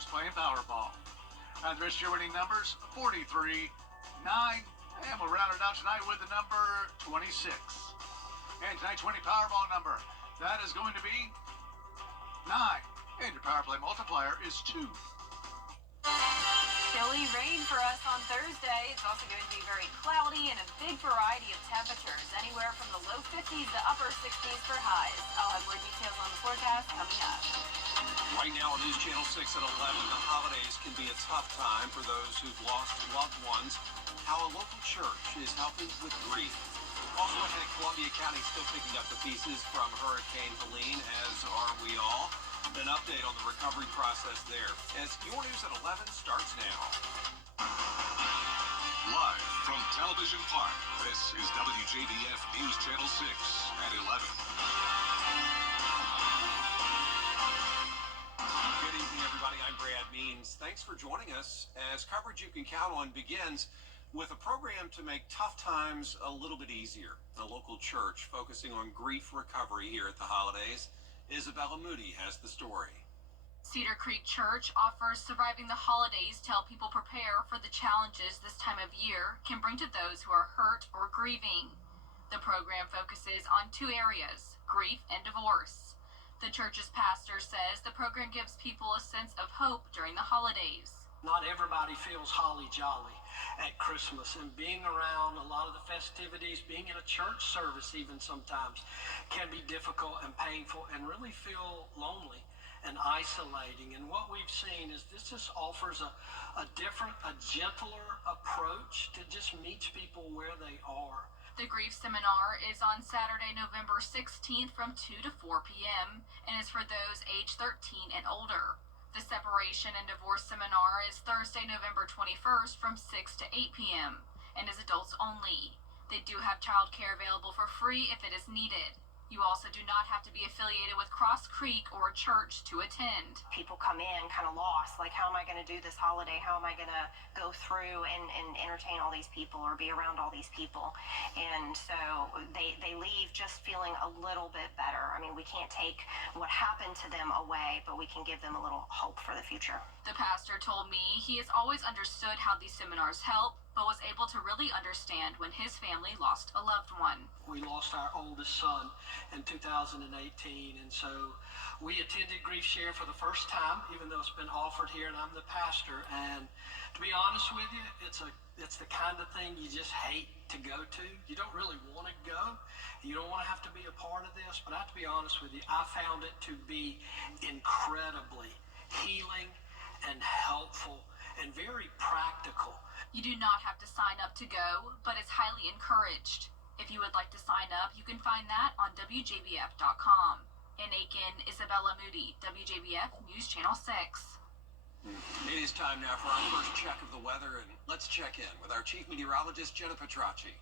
players playing Powerball. And this year winning numbers 43, 9, and we'll round it out tonight with the number 26. And tonight's winning Powerball number, that is going to be 9. And your power play multiplier is 2. Chilly rain for us on Thursday. It's also going to be very cloudy and a big variety of temperatures, anywhere from the low 50s to upper 60s for highs. I'll have more details on the forecast coming up. Right now on News Channel 6 at 11, the holidays can be a tough time for those who've lost loved ones. How a local church is helping with grief. Also ahead, Columbia County still picking up the pieces from Hurricane Helene, as are we all. An update on the recovery process there, as Your News at 11 starts now. Live from Television Park, this is WJBF News Channel 6 at 11. Good evening, everybody. I'm Brad Means. Thanks for joining us as coverage you can count on begins with a program to make tough times a little bit easier. A local church focusing on grief recovery here at the holidays. Isabella Moody has the story. Cedar Creek Church offers Surviving the Holidays to help people prepare for the challenges this time of year can bring to those who are hurt or grieving. The program focuses on 2 areas, grief and divorce. The church's pastor says the program gives people a sense of hope during the holidays. Not everybody feels holly jolly at Christmas, and being around a lot of the festivities, being in a church service even sometimes, can be difficult and painful and really feel lonely and isolating. And what we've seen is this just offers a different, a gentler approach to just meet people where they are. The grief seminar is on Saturday, November 16th from 2 to 4 p.m. and is for those age 13 and older. The Separation and Divorce Seminar is Thursday, November 21st from 6 to 8 p.m. and is adults only. They do have child care available for free if it is needed. You also do not have to be affiliated with Cross Creek or a church to attend. People come in kind of lost, like, how am I going to do this holiday? How am I going to go through and entertain all these people or be around all these people? And so they leave just feeling a little bit better. I mean, we can't take what happened to them away, but we can give them a little hope for the future. The pastor told me he has always understood how these seminars help, but was able to really understand when his family lost a loved one. We lost our oldest son in 2018, and so we attended Grief Share for the first time, even though it's been offered here, and I'm the pastor. And to be honest with you, it's the kind of thing you just hate to go to. You don't really want to go. You don't want to have to be a part of this, but I have to be honest with you, I found it to be incredibly healing and helpful and very practical. You do not have to sign up to go, but it's highly encouraged. If you would like to sign up, you can find that on WJBF.com. In Aiken, Isabella Moody, WJBF News Channel 6. It is time now for our first check of the weather, and let's check in with our chief meteorologist, Jenna Petracci.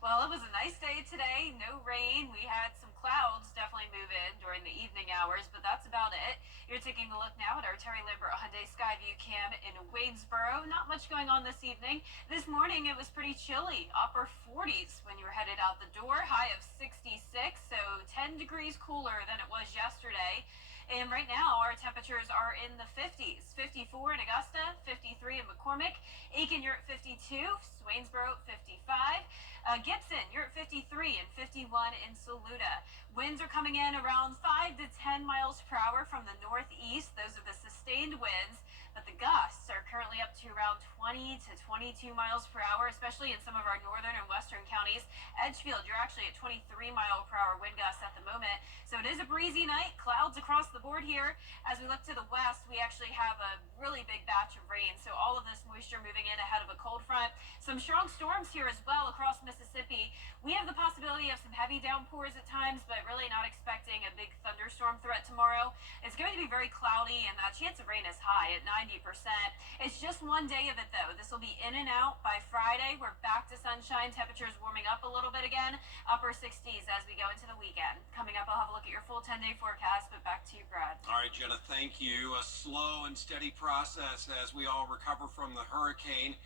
Well, it was a nice day today. No rain. We had some clouds definitely move in during the evening hours, but that's about it. You're taking a look now at our Terry Lambert Hyundai Skyview cam in Wadesboro. Not much going on this evening. This morning it was pretty chilly, upper 40s when you were headed out the door, high of 66, so 10 degrees cooler than it was yesterday. And right now, our temperatures are in the 50s. 54 in Augusta, 53 in McCormick. Aiken, you're at 52. Swainsboro, 55. Gibson, you're at 53 and 51 in Saluda. Winds are coming in around 5 to 10 miles per hour from the northeast. Those are the sustained winds, but the gusts are currently up to around 20 to 22 miles per hour, especially in some of our northern and western counties. Edgefield, you're actually at 23 mile per hour wind gusts at the moment. So it is a breezy night, clouds across the board here. As we look to the west, we actually have a really big batch of rain. So all of this moisture moving in ahead of a cold front. Some strong storms here as well across Mississippi. We have the possibility of some heavy downpours at times, but really not expecting a big thunderstorm threat tomorrow. It's going to be very cloudy, and the chance of rain is high at 90%. It's just one day of it, though. This will be in and out by Friday. We're back to sunshine. Temperatures warming up a little bit again. Upper 60s as we go into the weekend. Coming up, I'll have a look at your full 10-day forecast, but back to you, Brad. All right, Jenna, thank you. A slow and steady process as we all recover from the hurricane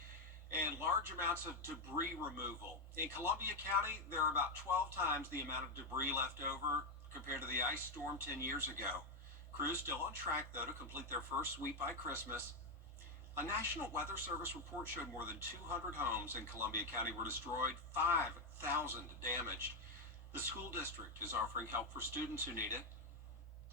and large amounts of debris removal. In Columbia County, there are about 12 times the amount of debris left over compared to the ice storm 10 years ago. Crews still on track, though, to complete their first sweep by Christmas. A National Weather Service report showed more than 200 homes in Columbia County were destroyed, 5,000 damaged. The school district is offering help for students who need it.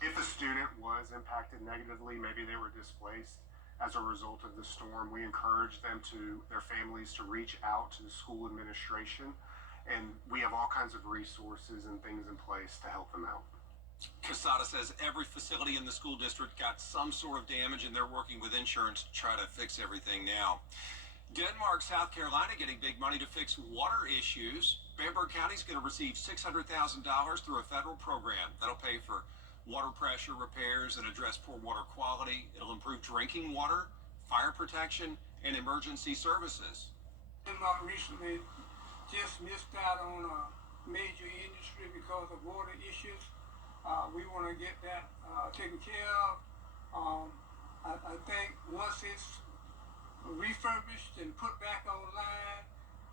If a student was impacted negatively, maybe they were displaced as a result of the storm, we encourage their families to reach out to the school administration, and we have all kinds of resources and things in place to help them out. Casada says every facility in the school district got some sort of damage, and they're working with insurance to try to fix everything now. Denmark, South Carolina getting big money to fix water issues. Bamberg County is going to receive $600,000 through a federal program that'll pay for water pressure repairs and address poor water quality. It'll improve drinking water, fire protection, and emergency services. Denmark recently just missed out on a major industry because of water issues. We want to get that taken care of. I think once it's refurbished and put back online,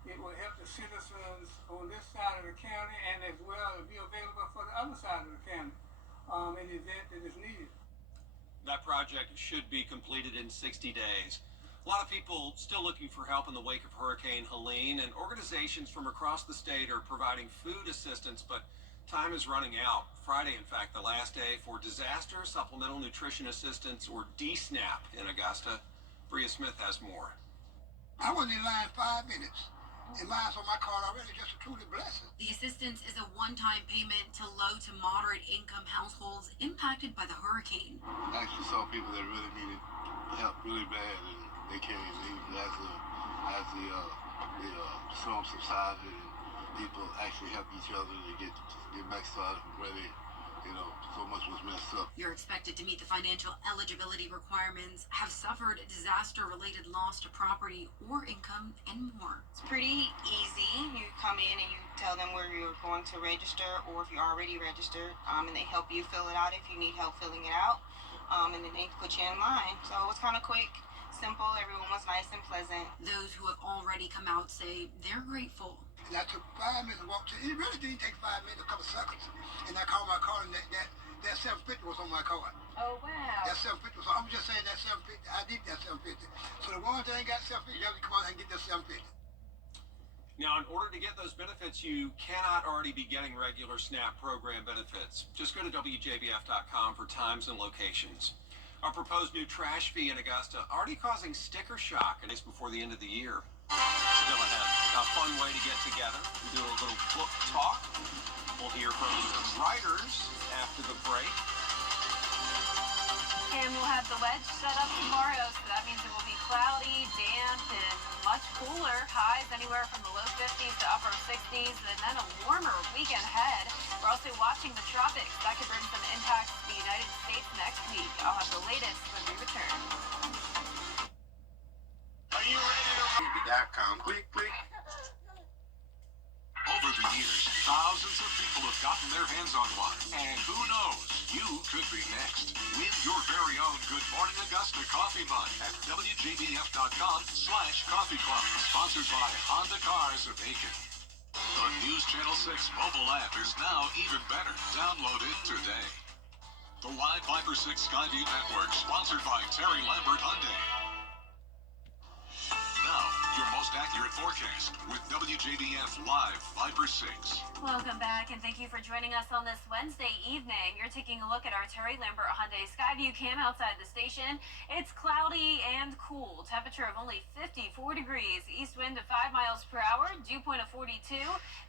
it will help the citizens on this side of the county, and as well be available for the other side of the county in the event that it's needed. That project should be completed in 60 days. A lot of people still looking for help in the wake of Hurricane Helene, and organizations from across the state are providing food assistance, but time is running out. Friday, in fact, the last day for Disaster Supplemental Nutrition Assistance, or DSNAP, in Augusta. Bria Smith has more. I was in line 5 minutes, and mine's on my card already. Just a truly blessing. The assistance is a one-time payment to low to moderate income households impacted by the hurricane. I actually saw people that really needed help really bad, and they came. As the storm subsided, and people actually helped each other to get back started from where they, so much was messed up. You're expected to meet the financial eligibility requirements, have suffered disaster-related loss to property or income, and more. It's pretty easy. You come in and you tell them where you're going to register, or if you're already registered, and they help you fill it out if you need help filling it out, and then they put you in line. So it's kind of quick, simple. Everyone was nice and pleasant. Those who have already come out say they're grateful. And I took 5 minutes to walk to. It really didn't take 5 minutes, a couple seconds. And I called my card, and that 750 was on my card. Oh, wow. That 750 was. I'm just saying that 750. I need that 750. So the ones that ain't got 750, you have to come out and get that 750. Now, in order to get those benefits, you cannot already be getting regular SNAP program benefits. Just go to WJBF.com for times and locations. Our proposed new trash fee in Augusta already causing sticker shock, and it's before the end of the year. Still ahead, a fun way to get together. We do a little book talk. We'll hear from some writers after the break. And we'll have the wedge set up tomorrow, so that means it will be cloudy, damp, and much cooler. Highs anywhere from the low 50s to upper 60s, and then a warmer weekend ahead. We're also watching the tropics. That could bring some impacts to the United States next week. I'll have the latest when we return. Are you ready to Quick. Over the years, thousands of people have gotten their hands on one. And who knows, you could be next. Win your very own Good Morning Augusta coffee mug at WJBF.com/coffee club. Sponsored by Honda Cars of Aiken. The News Channel 6 mobile app is now even better. Download it today. The live Viper 6 Skyview Network, sponsored by Terry Lambert Hyundai. Now, your most accurate forecast with WJBF Live Viper 6. Welcome back, and thank you for joining us on this Wednesday evening. You're taking a look at our Terry Lambert Hyundai Skyview cam outside the station. It's cloudy and cool. Temperature of only 54 degrees. East wind of 5 miles per hour. Dew point of 42.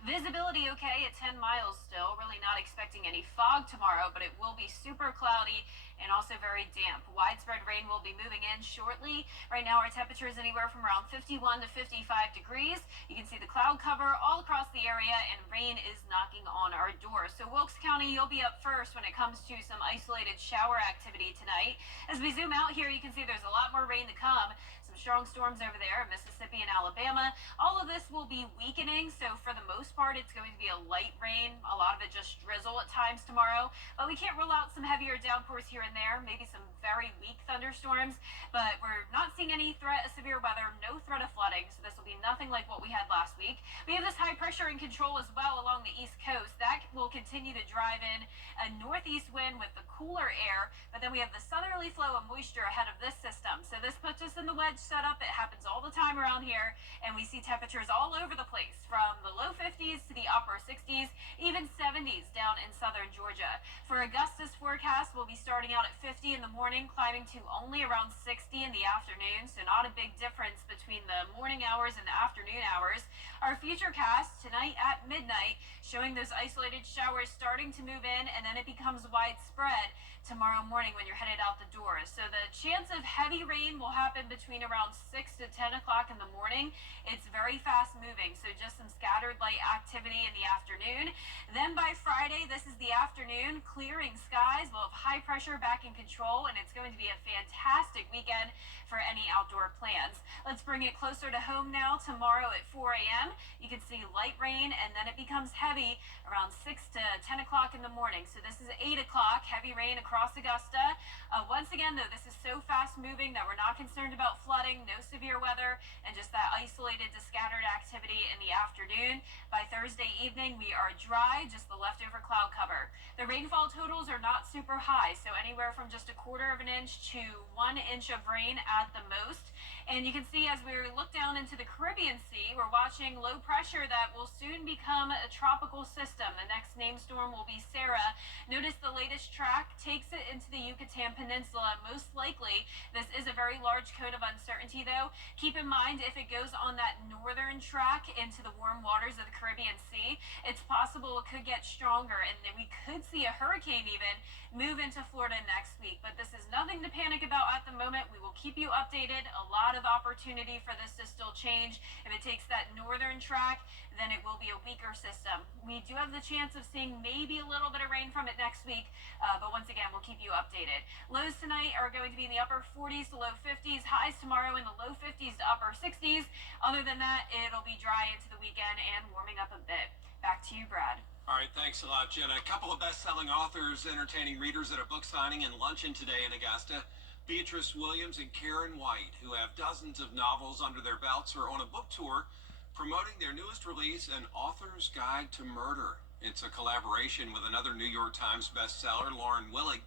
Visibility okay at 10 miles still. Really not expecting any fog tomorrow, but it will be super cloudy and also very damp. Widespread rain will be moving in shortly. Right now, our temperature is anywhere from around 51 to 55 degrees. You can see the cloud cover all across the area, and rain is knocking on our door. So Wilkes County, you'll be up first when it comes to some isolated shower activity tonight. As we zoom out here, you can see there's a lot more rain to come. Some strong storms over there in Mississippi and Alabama. All of this will be weakening, so for the most part, it's going to be a light rain. A lot of it just drizzle at times tomorrow, but we can't rule out some heavier downpours here and there, maybe some very weak thunderstorms, but we're not seeing any threat of severe weather, no threat of flooding, so this will be nothing like what we had last week. We have this high pressure in control as well along the East Coast. That will continue to drive in a northeast wind with the cooler air, but then we have the southerly flow of moisture ahead of this system. So this puts us in the wedge setup. It happens all the time around here, and we see temperatures all over the place from the low 50s to the upper 60s, even 70s down in southern Georgia. For Augusta's forecast, we'll be starting out at 50 in the morning, climbing to only around 60 in the afternoon, so not a big difference between the morning hours and the afternoon hours. Our future cast tonight at midnight showing those isolated showers starting to move in, and then it becomes widespread tomorrow morning when you're headed out the door. So the chance of heavy rain will happen between around 6 to 10 o'clock in the morning. It's very fast moving, so just some scattered light activity in the afternoon. Then by Friday, this is the afternoon, clearing skies. We'll have high pressure back in control, and it's going to be a fantastic weekend for any outdoor plans. Let's bring it closer to home now. Tomorrow at 4 a.m., you can see light rain, and then it becomes heavy around 6 to 10 o'clock in the morning. So this is 8 o'clock, heavy rain across Augusta. Once again, though, this is so fast moving that we're not concerned about flooding, no severe weather, and just that isolated to scattered activity in the afternoon. By Thursday evening, we are dry, just the leftover cloud cover. The rainfall totals are not super high, so anywhere from just a quarter of an inch to 1 inch of rain at the most. And you can see as we look down into the Caribbean Sea, we're watching low pressure that will soon become a tropical system. The next named storm will be Sarah. Notice the latest track takes it into the Yucatan Peninsula. Most likely, this is a very large cone of uncertainty, though. Keep in mind, if it goes on that northern track into the warm waters of the Caribbean Sea, it's possible it could get stronger, and then we could see a hurricane even move into Florida next week. But this is nothing to panic about at the moment. We will keep you updated. A lot of opportunity for this to still change. If it takes that northern track, then it will be a weaker system. We do have the chance of seeing maybe a little bit of rain from it next week, but once again, we'll keep you updated. Lows tonight are going to be in the upper 40s to low 50s. Highs tomorrow in the low 50s to upper 60s. Other than that, it'll be dry into the weekend and warming up a bit. Back to you, Brad. All right, thanks a lot, Jenna. A couple of best-selling authors entertaining readers at a book signing and luncheon today in Augusta. Beatrice Williams and Karen White, who have dozens of novels under their belts, are on a book tour promoting their newest release, An Author's Guide to Murder. It's a collaboration with another New York Times bestseller, Lauren Willig.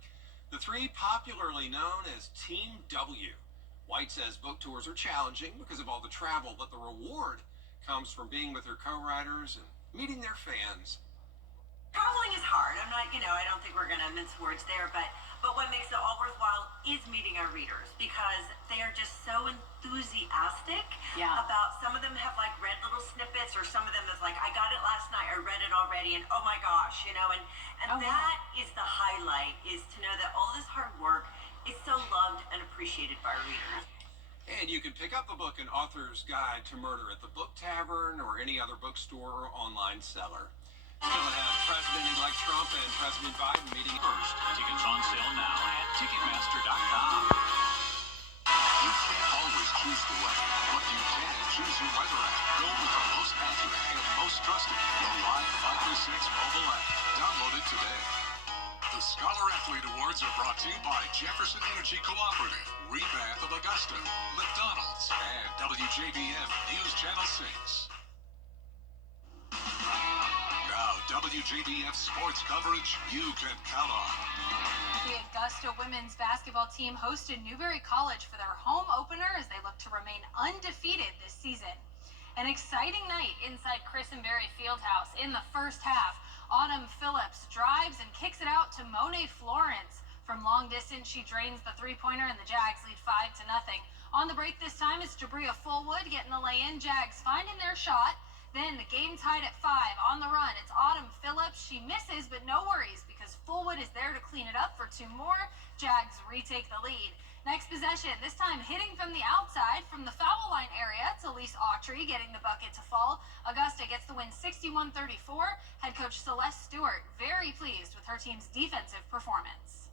The three popularly known as Team W. White says book tours are challenging because of all the travel, but the reward comes from being with her co-writers and meeting their fans. Traveling is hard. I don't think we're going to mince words there, but what makes it all worthwhile is meeting our readers because they are just so enthusiastic about, some of them have like read little snippets, or some of them is like, I got it last night, I read it already, and oh my gosh, and that is the highlight, is to know that all this hard work is so loved and appreciated by our readers. And you can pick up the book, An Author's Guide to Murder, at the Book Tavern or any other bookstore or online seller. Still ahead, President-elect Trump and President Biden meeting first. Tickets on sale now at Ticketmaster.com. You can't always choose the weather, but you can choose your weather app. Go with the most accurate and most trusted, the Live 536 mobile app. Download it today. The Scholar Athlete Awards are brought to you by Jefferson Energy Cooperative, Rebath of Augusta, McDonald's, and WJBF News Channel 6. Now, WJBF sports coverage you can count on. The Augusta women's basketball team hosted Newberry College for their home opener as they look to remain undefeated this season. An exciting night inside Christenberry Fieldhouse. In the first half, Autumn Phillips drives and kicks it out to Monet Florence. From long distance, she drains the three-pointer and the Jags lead 5-0. On the break this time, it's Jabria Fullwood getting the lay-in. Jags finding their shot. Then the game tied at 5. On the run, it's Autumn Phillips. She misses, but no worries because Fullwood is there to clean it up for 2 more. Jags retake the lead. Next possession, this time hitting from the outside from the foul line area. It's Elise Autry getting the bucket to fall. Augusta gets the win 61-34. Head coach Celeste Stewart very pleased with her team's defensive performance.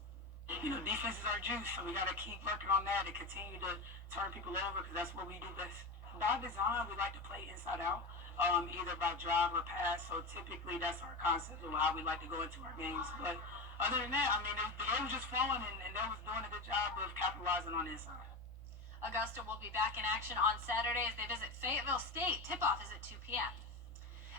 Defense is our juice, so we got to keep working on that and continue to turn people over because that's what we do best. By design, we like to play inside out, either by drive or pass. So typically, that's our concept of how we like to go into our games. But other than that, the game was just flowing, and they was doing a good job of capitalizing on the inside. Augusta will be back in action on Saturday as they visit Fayetteville State. Tip-off is at 2 p.m.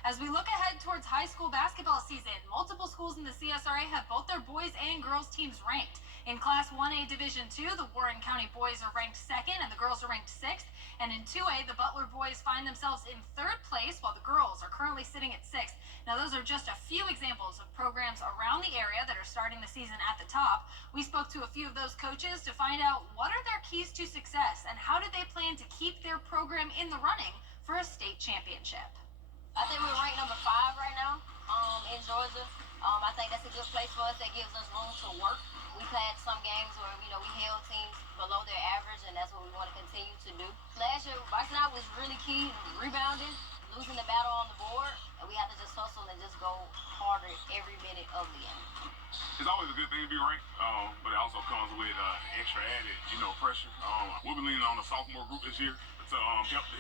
As we look ahead towards high school basketball season, multiple schools in the CSRA have both their boys and girls teams ranked. In Class 1A Division II, the Warren County boys are ranked 2nd and the girls are ranked 6th. And in 2A, the Butler boys find themselves in 3rd place while the girls are currently sitting at 6th. Now, those are just a few examples of programs around the area that are starting the season at the top. We spoke to a few of those coaches to find out what are their keys to success and how do they plan to keep their program in the running for a state championship. I think we're ranked number 5 right now in Georgia. I think that's a good place for us. That gives us room to work. We've had some games where, we held teams below their average, and that's what we want to continue to do. Last year, boxing out was really key, rebounding, losing the battle on the board, and we have to just hustle and just go harder every minute of the game. It's always a good thing to be ranked, but it also comes with extra added, pressure. We'll be leaning on the sophomore group this year to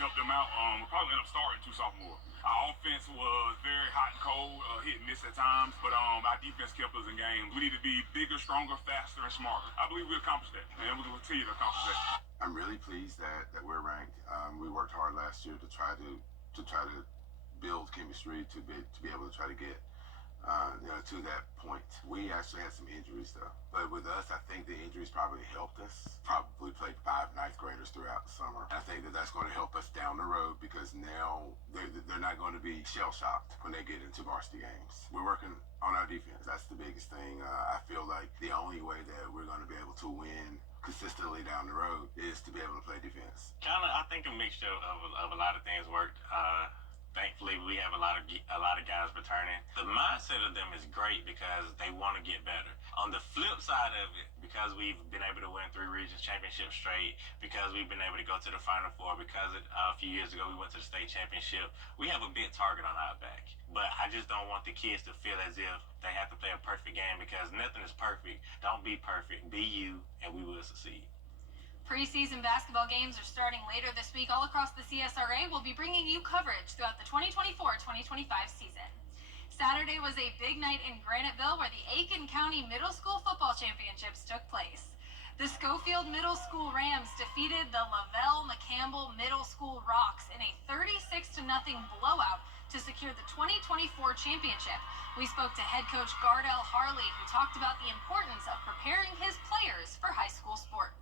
help them out. We'll probably end up starting 2 sophomores. Our offense was very hot and cold, hit and miss at times, but our defense kept us in games. We need to be bigger, stronger, faster, and smarter. I believe we accomplished that, and we're going to continue to accomplish that. I'm really pleased that we're ranked. We worked hard last year to try to build chemistry to be able to try to get to that point. We actually had some injuries though, but with us, I think the injuries probably helped us. Probably played 5 ninth graders throughout the summer. I think that's going to help us down the road because now they're not going to be shell shocked when they get into varsity games. We're working on our defense. That's the biggest thing. I feel like the only way that we're going to be able to win consistently down the road is to be able to play defense. I think a mixture of a lot of things worked. Thankfully, we have a lot of guys returning. The mindset of them is great because they want to get better. On the flip side of it, because we've been able to win 3 regions championships straight, because we've been able to go to the Final Four, because a few years ago we went to the state championship, we have a big target on our back. But I just don't want the kids to feel as if they have to play a perfect game because nothing is perfect. Don't be perfect. Be you, and we will succeed. Preseason basketball games are starting later this week. All across the CSRA, we'll be bringing you coverage throughout the 2024-2025 season. Saturday was a big night in Graniteville where the Aiken County Middle School Football Championships took place. The Schofield Middle School Rams defeated the Lavelle McCampbell Middle School Rocks in a 36-0 blowout to secure the 2024 championship. We spoke to head coach Gardell Harley, who talked about the importance of preparing his players for high school sports.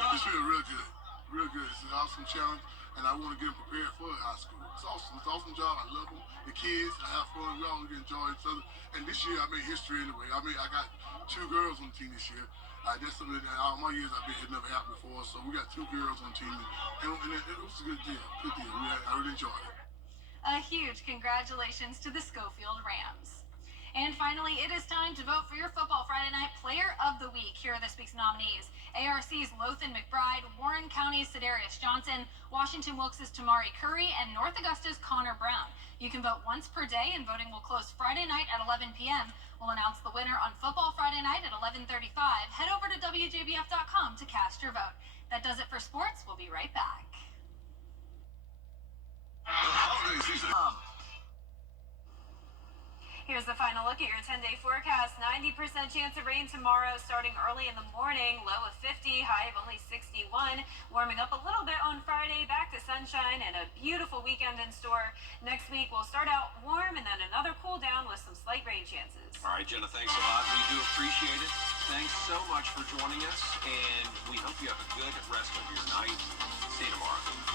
It's been real good. It's an awesome challenge, and I want to get them prepared for high school. It's awesome. It's an awesome job. I love them. The kids, I have fun. We all enjoy each other. And this year, I made history anyway. I got 2 girls on the team this year. That's something that all my years it never happened before. So we got 2 girls on the team, and it was a good deal. Good deal. I really enjoyed it. A huge congratulations to the Schofield Rams. And finally, it is time to vote for your Football Friday Night Player of the Week. Here are this week's nominees. ARC's Lothan McBride, Warren County's Cedarius Johnson, Washington Wilkes' Tamari Curry, and North Augusta's Connor Brown. You can vote once per day, and voting will close Friday night at 11 p.m. We'll announce the winner on Football Friday night at 11:35. Head over to WJBF.com to cast your vote. That does it for sports. We'll be right back. Here's the final look at your 10-day forecast. 90% chance of rain tomorrow, starting early in the morning. Low of 50, high of only 61. Warming up a little bit on Friday, back to sunshine and a beautiful weekend in store. Next week, we'll start out warm and then another cool down with some slight rain chances. All right, Jenna, thanks a lot. We do appreciate it. Thanks so much for joining us, and we hope you have a good rest of your night. See you tomorrow.